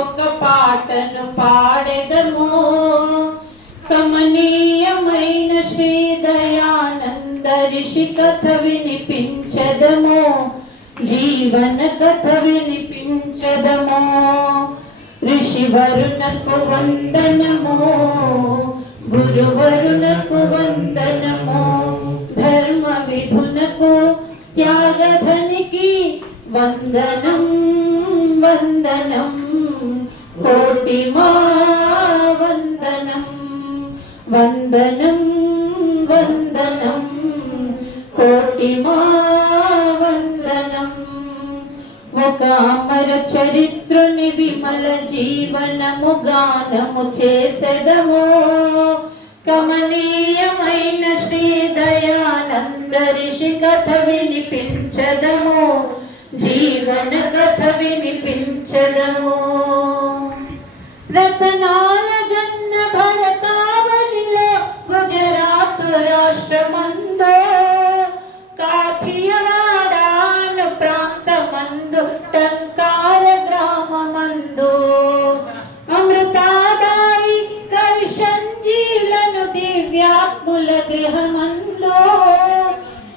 ఒక పాటను పాడెదము. కమనీయమైన శ్రీ దయానంద ఋషి కథ వినిపించదము, జీవన కథ వినిపించదము. ఋషివరునకు వందనము, గురువరునకు వందనము. ధర్మ విధునకు త్యాగధనికి వందనం వందనం. కోటి మా వందనం వందనం వందనం. కోటి మా వందనం. ఒక అమర చరిత్రుని విమల జీవనము గానము చేసెదము. కమనీయమైన శ్రీ దయానంద ఋషి కథ వినిపించదము, జీవన కథ వినిపించదము. రతనాల జన్న భరతావనిలో గుజరాత్ రాష్ట్రమందు కాఠియవాడాను ప్రాంతమందు టంకార గ్రామమందు అమృతాదాయి కర్షంజీలను దివ్యాత్ముల గృహమందు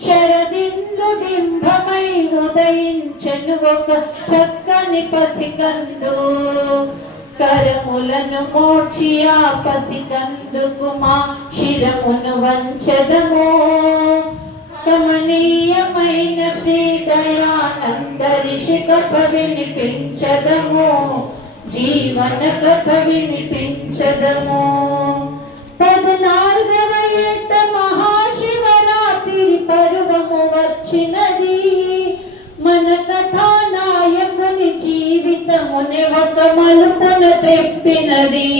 శరదిందు బింబమై ఉదయించెను ఒక చక్కని పసికందు. కరములను మోడ్చి ఆ పసికందుకు మా శిరమును వంచదము. కమనీయమైన శ్రీ దయానంద ఋషి కథ వినిపించదము, జీవన కథ వినిపించదము. 14వ ఏట మహాశివరాత్రి పర్వము వచ్చినది. మన కథానాయకుని జీవితముని ఒక మలుపున త్రెప్పినది.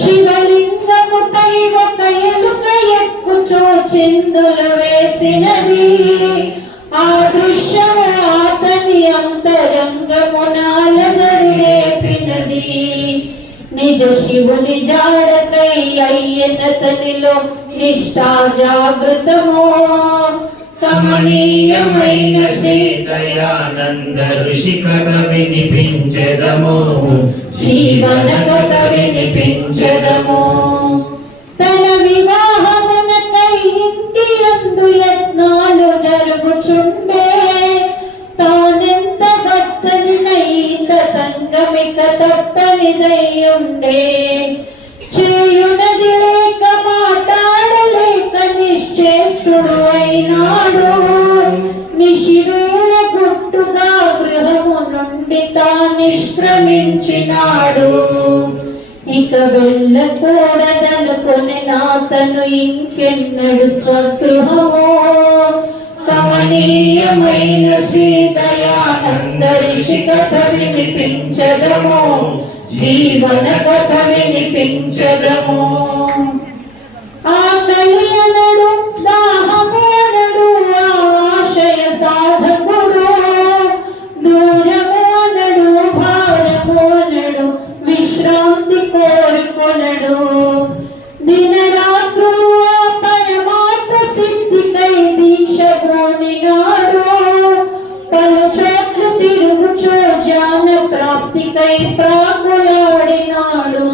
శివలింగముపై ఒక ఎలుక ఎక్కుచో చిందులు వేసినది. ఆ దృశ్యము అతని అంతరంగమున అలజడి రేపినది. నిజ శివుని జాడకై అయ్యనతనిలో నిష్ఠా జాగృతము. కమనీయమైన శ్రీ దయానంద ఋషి కథ వినిపించదము, జీవన కథ వినిపించదము. తన వివాహమునకై ఇంటి యందు యత్నాలు జరుగుచుండే. తానెంత భక్తునినైత తంగమిక తప్పనిదయ్యుండే. చేయునది లేక మాట్లాడలేక నిశ్చేష్టుడు అయినాడు. నిశివేళ గుట్టుగా గృహము నుండి తానిష్క్రమించినాడు. ఇక వెళ్ళకూడదనుకొని నాతను ఇంకెన్నడు స్వగృహము. కమనీయమైన శ్రీ దయానంద ఋషి కథ వినిపించదము, జీవన కథ వినిపించదము. ఆకలి అనడు, దాహము అనడు, ఆశయ సాధకుడు. దూరము అనడు, భారము అనడు, విశ్రాంతి కోరుకొనడు. దినరాత్రులు ఆ పరమాత్మ సిద్ధికై దీక్ష పూనినాడు. పలు చోట్లు తిరుగుచో జ్ఞాన ప్రాప్తికై ప్రాకులాడినాడు.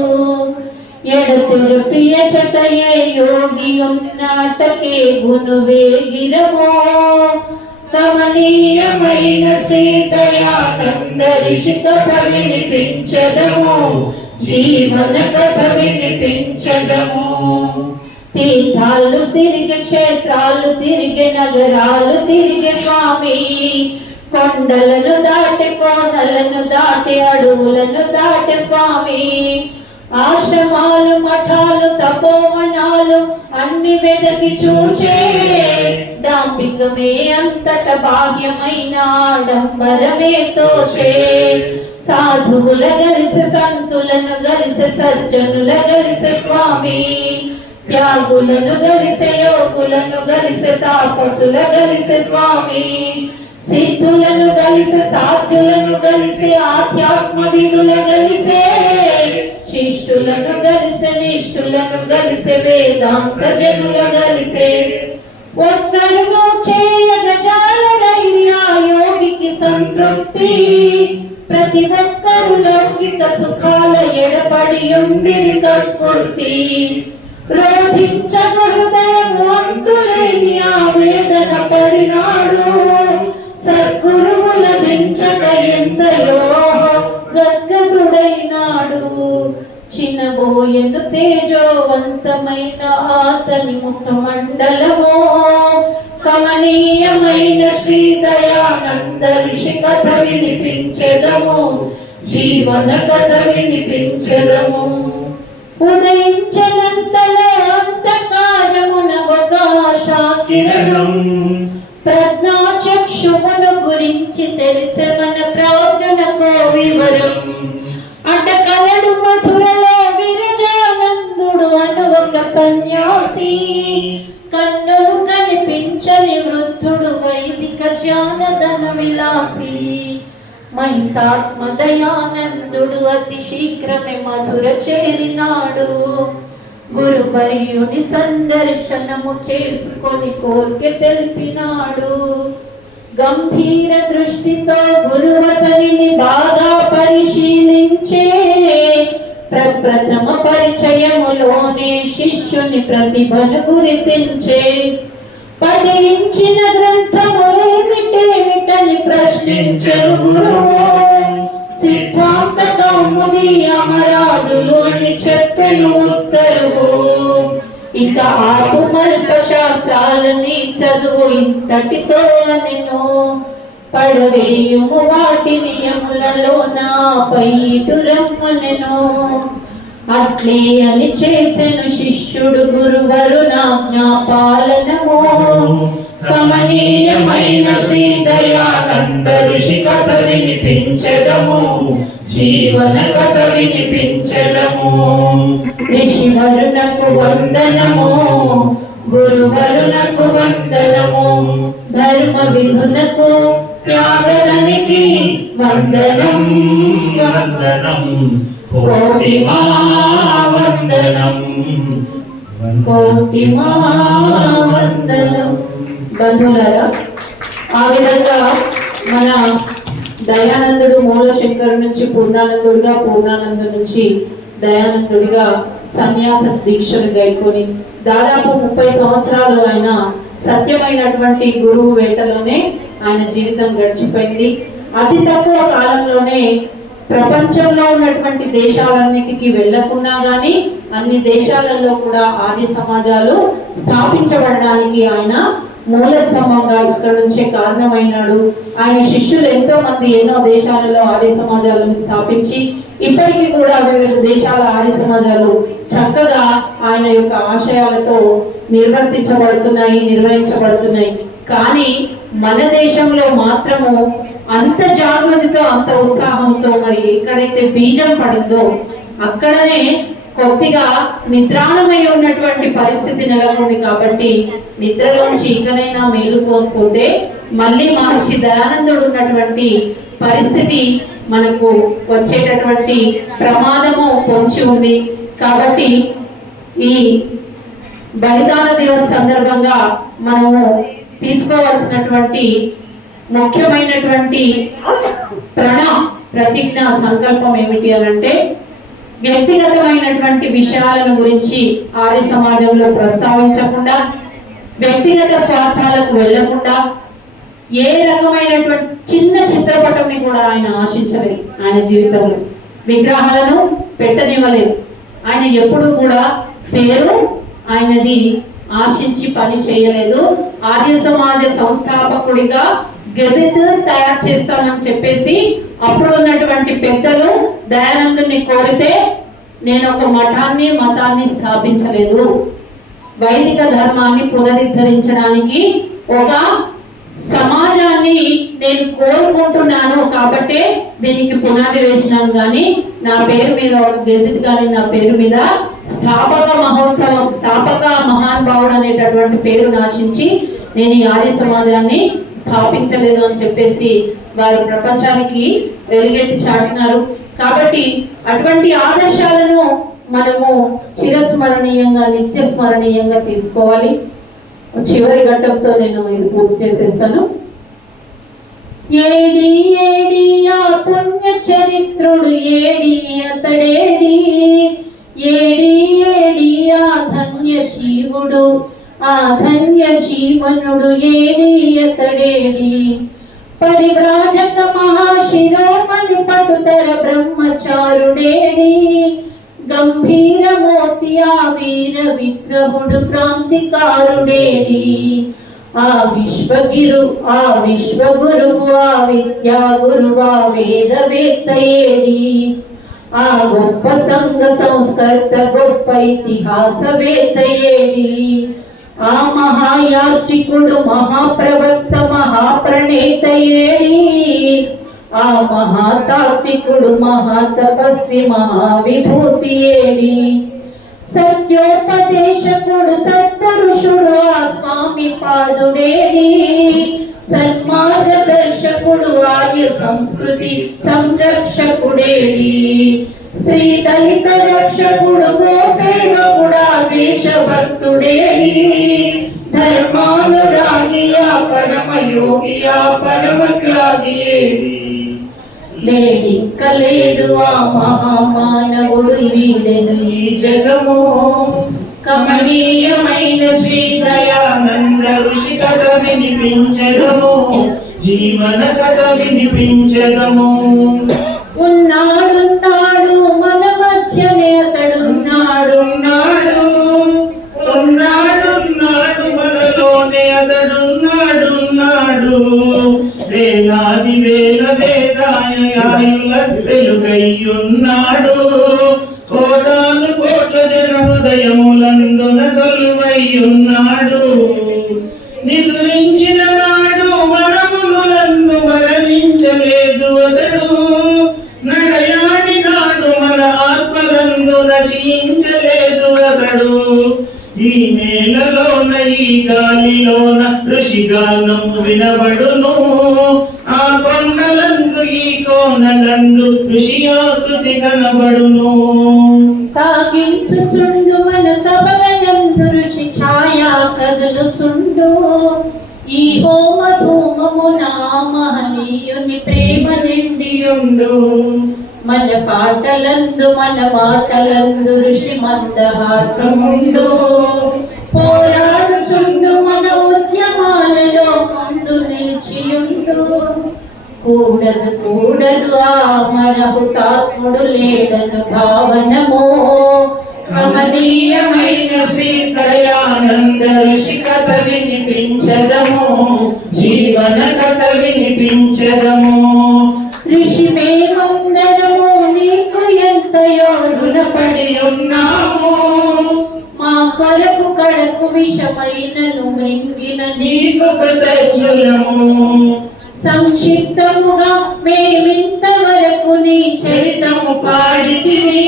ఎడతెరపియ చటయే యోగి ఉన్నాటకే గును వేగిరమో. కమనీయమైన శ్రీ దయానంద ఋషి కథ వినిపించదము, జీవన కథ వినిపించదము. తీర్థాలు తిరిగే, క్షేత్రాలు తిరిగే, నగరాలు తిరిగే స్వామి. కొండలను దాటి, కోనలను దాటి, అడవులను దాటి స్వామి. ఆశ్రమాలు, మఠాలు, తపోవనాలు అన్ని వెదకి చూచే. దాంభికమే అంతట బాహ్యమైన ఆడంబరమే తోచే. సాధువుల గలిసె, సంతులను గలిసె, సజ్జనుల గలిసె స్వామి. త్యాగులను గలిసె, యోగులను గలిసె, తాపసుల గలిసె స్వామి. సిద్ధులను గలిసె, సాధ్యులను గలిసె, ఆధ్యాత్మ విధుల గలిసే. శిష్టులను గలిసె, నిష్ఠులను గలిసె, వేదాంత జనుల గలిసే. ఒక్కరును చేయగజాలరైన యోగికి సంతృప్తి. ప్రతి ఒక్కరు లౌకిక లౌకిక సుఖాల ఎడపడి ఉండిరి కక్కుర్తి రోధించక హృదయము అంతులేని ఆవేదన పడినాడు సద్గురువు లభించక ఎంతయో గద్గదుడైనాడు చిన్నబోయెను తేజోవంతమైన అతని ముఖమండలము కమనీయమైన శ్రీ దయానంద ఋషి కథ వినిపించెదము జీవన కథ వినిపించెదము ఉదయించనంతలో అంతకాలమున ఒక ఆశాకిరణం ప్రజ్ఞాచక్షుమును గురించి తెలిసే మన ప్రాజ్ఞనకో వివరం అటకలడు మధురలో విరజానందుడు అను ఒక సన్యాసి కన్నులు కనిపించని వృద్ధుడు వైదిక జ్ఞానధన విలాసి మహితాత్మ దయానందుడు అతి శీఘ్రమే మధుర చేరినాడు గురువర్యుని సందర్శనము చేసుకొని కోరిక తెలిపినాడు గంభీర దృష్టితో గురువతనిని బాగా పరిశీలించే ప్రప్రథమ పరిచయములోనే శిష్యుని ప్రతిభను గుర్తించే పఠించిన గ్రంథములేమిటేమిటని ప్రశ్నించరు గురువు సిద్ధాంత కౌముది అమరాదులోని చెప్పెను ఉత్తరువు ఇక ఆత్మల్ప శాస్త్రాలని చదువు ఇంతటితో నేను పడవేయుము వాటి నియములలో నాపై ఇటు రమ్మనెను అట్లే అని చేసెను శిష్యుడు గురువరు నాజ్ఞాపాలనము కమనీయమైన శ్రీ దయానంద ఋషి కథ వినిపించెదము జీవన కథ వినిపించెదము ఋషివరునకు వందనము గురువరునకు వందనము ధర్మ విధునకు త్యాగనికి వందనం వందనం కోటి వందనం కోటి వందనం బంధువులారా ఆ విధంగా మన దయానందుడు మూలశంకరు నుంచి పూర్ణానందుడిగా పూర్ణానందు నుంచి దయానందుడిగా సన్యాస దీక్షను గైకొని దాదాపు 30 సంవత్సరాలు ఆయన సత్యమైనటువంటి గురువు వేటలోనే ఆయన జీవితం గడిచిపోయింది అతి తక్కువ కాలంలోనే ప్రపంచంలో ఉన్నటువంటి దేశాలన్నిటికీ వెళ్లకుండా గానీ అన్ని దేశాలలో కూడా ఆర్య సమాజాలు స్థాపించబడడానికి ఆయన మూల స్తంభంగా ఇక్కడ నుంచే కారణమైనాడు ఆయన శిష్యులు ఎంతో మంది ఎన్నో దేశాలలో ఆర్య సమాజాలను స్థాపించి ఇప్పటికీ కూడా వివిధ దేశాల ఆర్య సమాజాలు చక్కగా ఆయన యొక్క ఆశయాలతో నిర్వహించబడుతున్నాయి కానీ మన దేశంలో మాత్రము అంత జాగృతితో అంత ఉత్సాహంతో మరి ఎక్కడైతే బీజం పడిందో అక్కడనే కొద్దిగా నిద్రాణమై ఉన్నటువంటి పరిస్థితి నెలకొంది కాబట్టి నిద్రలోంచి ఇకనైనా మేలుకోకపోతే మళ్ళీ మహర్షి దయానందుడు ఉన్నటువంటి పరిస్థితి మనకు వచ్చేటటువంటి ప్రమాదము పొంచి ఉంది కాబట్టి ఈ బలిదాన దివస్ సందర్భంగా మనము తీసుకోవాల్సినటువంటి ముఖ్యమైనటువంటి ప్రతిజ్ఞ సంకల్పం ఏమిటి అనంటే వ్యక్తిగతమైనటువంటి విషయాలను గురించి ఆర్య సమాజంలో ప్రస్తావించకుండా వ్యక్తిగత స్వార్థాలకు వెళ్లకుండా ఏ రకమైనటువంటి చిన్న చిత్రపటాన్ని కూడా ఆయన ఆశించలేదు ఆయన జీవితంలో విగ్రహాలను పెట్టనివ్వలేదు ఆయన ఎప్పుడు కూడా పేరు ఆయనది ఆశించి పని చేయలేదు ఆర్య సమాజ సంస్థాపకుడిగా గెజెట్ తయారు చేస్తామని చెప్పేసి అప్పుడు ఉన్నటువంటి పెద్దలు దయానందుని కోరితే నేను ఒక మతాన్ని స్థాపించలేదు వైదిక ధర్మాన్ని పునరుద్ధరించడానికి ఒక సమాజాన్ని నేను కోరుకుంటున్నాను కాబట్టి దీనికి పునాది వేసినాను కానీ నా పేరు మీద ఒక గెజెట్ కానీ నా పేరు మీద స్థాపక మహానుభావుడు అనేటటువంటి పేరు నాశించి నేను ఈ ఆర్య సమాజాన్ని స్థాపించలేదు అని చెప్పేసి వారు ప్రపంచానికి వెలుగెత్తి చాటినారు కాబట్టి అటువంటి ఆదర్శాలను మనము చిరస్మరణీయంగా నిత్య స్మరణీయంగా తీసుకోవాలి చివరి ఘట్టంతో నేను ఇది పూర్తి చేసేస్తాను ఏడి ఏడి ఆ పుణ్య చరిత్రుడు ఏడి ఆ ధన్య జీవనుడు ఏడి అతడేడి పరివ్రాజక మహాశిరోమణి పటుతర బ్రహ్మచారుడేడి గంభీరమూర్తి ఆ వీర విగ్రహుడు క్రాంతికారుడేడి ఆ విశ్వగురువు ఆ విద్యా గురువు ఆ వేదవేత్త ఏడి ఆ గొప్ప సంఘ సంస్కర్త గొప్ప ఇతిహాసవేత్త ఏడి ఆ మహాయాచికుడు మహాప్రవక్త మహాప్రణేత ఏడి ఆ మహాతాత్వికుడు మహాతపస్వి మహావిభూతి ఏడి సత్యోపదేశకుడు సత్పురుషుడు ఆ స్వామి పాదుడేడి సన్మార్గదర్శకుడు ఆర్య సంస్కృతి సంరక్షకుడేడి స్త్రీ దళిత రక్షకుడు గోసేవకుడా దేశభక్తుడేడి ధర్మానురాగియా పరమయోగియా పరమ త్యాగియేడి లేడిక్కలేడు ఆ మహామానవుడు వీడెను ఈ జగము కమనీయమైన శ్రీ దయానంద ఋషి కథ వినిపించదము జీవన కథ వినిపించదము ఉన్నాడున్నాడు మన మధ్యనే అతడున్నాడు ఉన్నాడున్నాడు మనలోనే అతడున్నాడు వేలాది వేల వేదాయుల వెలుగయ్యున్నాడు కోటాను కోట్ల జన హృదయములందున కొలువయ్యున్నాడు నిదురించిన నాడు వరములందు మరణించలేదు అతడు నడయాడి నాడు మన ఆత్మలందు నశించలేదు అతడు ఈ నేలలోన ఈ గాలిలోన ఋషిగానము వినబడును ఆ కొండలందు ఈ కోనలందు ఋషి ఆకృతి కనబడును సాగించుచుండు మన సభలయందు ఋషి ఛాయా కదులుచుండు ఈ హోమ ధూమమున మహనీయుని ప్రేమ నిండియుండు మన పాటలందు మన మాటలందు ఋషి మందహాసముండు పోరాడుచుండు మన ఉద్యమాలలో ముందు నిలిచియుండు కూడదు ఆ మరహుతాత్ముడు లేడను భావనము కమనీయమైన శ్రీ దయానంద ఋషి కథ వినిపించదము జీవన కథ వినిపించదము ఋషి మేమందరము నీకు ఎంతయో రుణపడి ఉన్నాము మా కొరకు కడకు విషమైనను మృంగిన నీకు కృతజ్ఞులము సంక్షిప్తముగా మేమింతవరకు నీ చరితము పాడితివి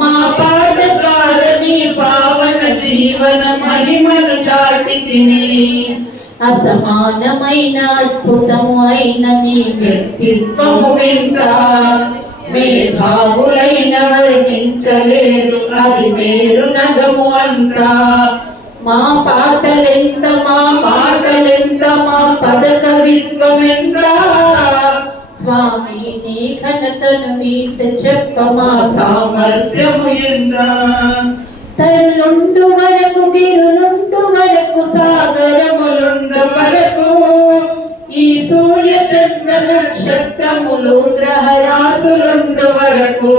మా పాట ద్వారా నీ పావన జీవన మహిమను చాటితివి అసమానమైన అద్భుతము అయిన నీ వ్యక్తిత్వము వెంట మేధావులైన వర్ణించలేరు అది మేరు నగము అంతా మా పాటలెంత మా పాటలెంత మా పద కవిత్వమెంత స్వామి నీ ఘనతను మీత చెప్ప మా సామర్థ్యము ఎంత తరులుండు వరకు గిరులుండు వరకు సాగరములుండు వరకు ఈ సూర్య చంద్ర నక్షత్రములు గ్రహరాశులుండు వరకు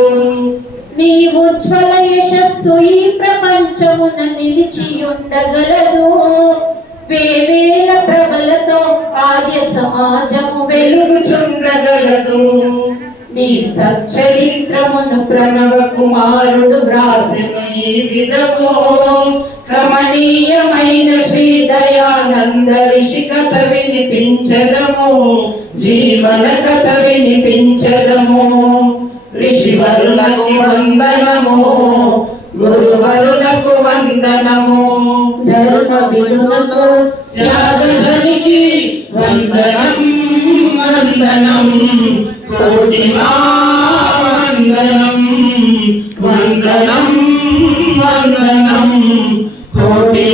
నీ ఉజ్వల యశస్సు ఈ ప్రపంచమున నిలిచియుండగలదు వేవేల ప్రభలతో ఆర్య సమాజము వెలుగుచుండగలదు నీ సచ్చరిత్రమును ప్రణవ కుమారుడు వ్రాసెను ఈ విధము కమనీయమైన శ్రీ దయానంద ఋషి కథ వినిపించదము జీవన కథ వినిపించదము ఋషివరులకు వందనము గురువరులకు వందనము ధర్మ విధులకు త్యాగధనికి వందనం వందనం కోటిమా వందనం వందనం వందనం కోటి